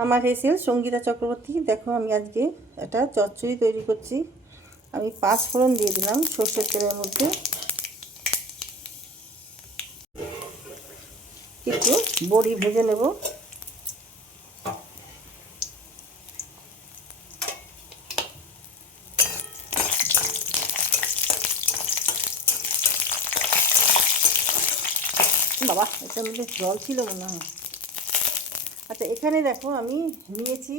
আমার হেসেল সঙ্গীতা চক্রবর্তী। দেখো আমি আজকে একটা চচ্চড়ি তৈরি করছি। আমি 5 ফোড়ন দিয়ে দিলাম সর্ষের তেলের মধ্যে। একটু বড়ি ভেজে নেব। বাবা, এটার মধ্যে জল ছিল মনে হয়। আচ্ছা, এখানে দেখো আমি নিয়েছি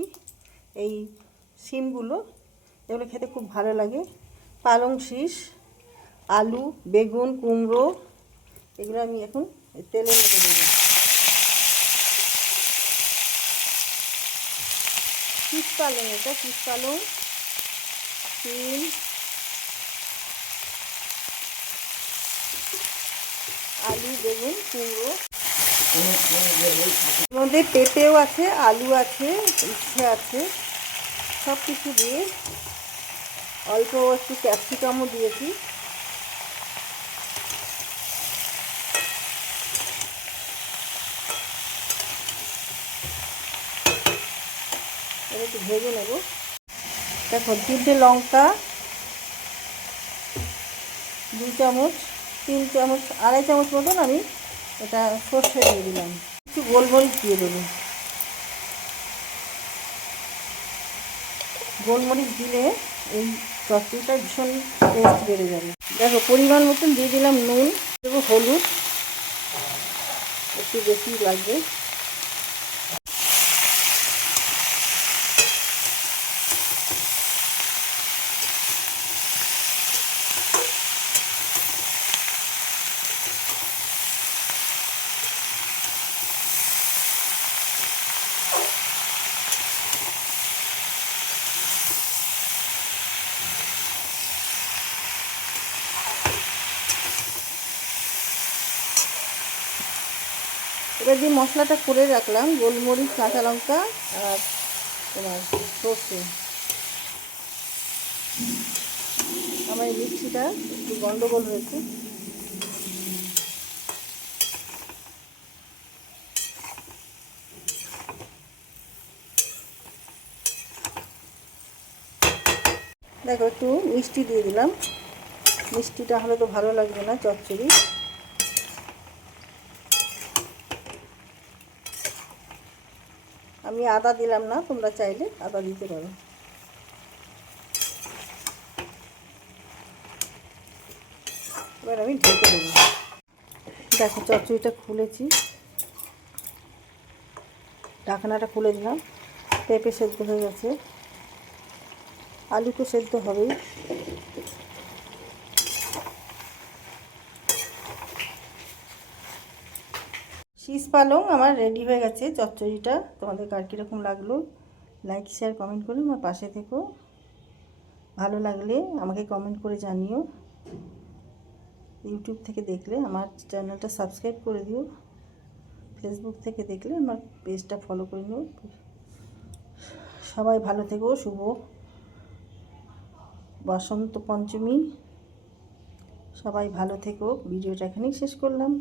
এই শিমগুলো, এগুলো খেতে খুব ভালো লাগে। পালং শীষ, আলু, বেগুন, কুমড়ো, এগুলো আমি এখন তেলের মধ্যে দেবো। শীষ পালং, এটা শীষ পালং, শিম, আলু, বেগুন, কুমড়ো, এর মধ্যে পেঁপেও আছে, আলু আছে, উচ্ছে আছে, সব কিছু দিয়ে অল্প একটু ক্যাপসিকামও দিয়েছি। এবার একটু ভেজে নেব। দেখো 3টে লঙ্কা, 2 চামচ, 3 চামচ, 2.5 চামচ মতন আমি এটা সর্ষে দিয়ে দিলাম। একটু গোলমরিচ দিয়ে দেবো। গোলমরিচ দিলে এই চচ্চড়িটা ভীষণ টেস্ট বেড়ে যাবে। দেখো পরিমাণ মতন দিয়ে দিলাম নুন, দেবো হলুদ, একটু বেশি লাগবে। এবার যে মশলাটা করে রাখলাম, গোলমরিচ, কাঁচা লঙ্কা আর তোমার সর্ষে, আমার এই মিক্সিটা একটু গন্ডগোল হয়েছে। দেখো একটু মিষ্টি দিয়ে দিলাম, মিষ্টিটা হলে তো ভালো লাগবে না চচ্চড়ি। আমি আদা দিলাম না, তোমরা চাইলে আদা দিতে পারো। এবার আমি ঢেকে দেবো। দেখো চচ্চড়িটা খুলেছি, ঢাকনাটা খুলে দিলাম। পেঁপে সেদ্ধ হয়ে গেছে, আলু তো সেদ্ধ হবেই। শীষ পালং আমার রেডি হয়ে গেছে চচ্চড়িটা। তোমাদের কার কীরকম লাগলো লাইক শেয়ার কমেন্ট করে আমার পাশে থেকো। ভালো লাগলে আমাকে কমেন্ট করে জানিও। ইউটিউব থেকে দেখলে আমার চ্যানেলটা সাবস্ক্রাইব করে দিও। ফেসবুক থেকে দেখলে আমার পেজটা ফলো করে নিও। সবাই ভালো থেকো। শুভ বসন্ত পঞ্চমী। সবাই ভালো থেকো। ভিডিওটা এখানেই শেষ করলাম।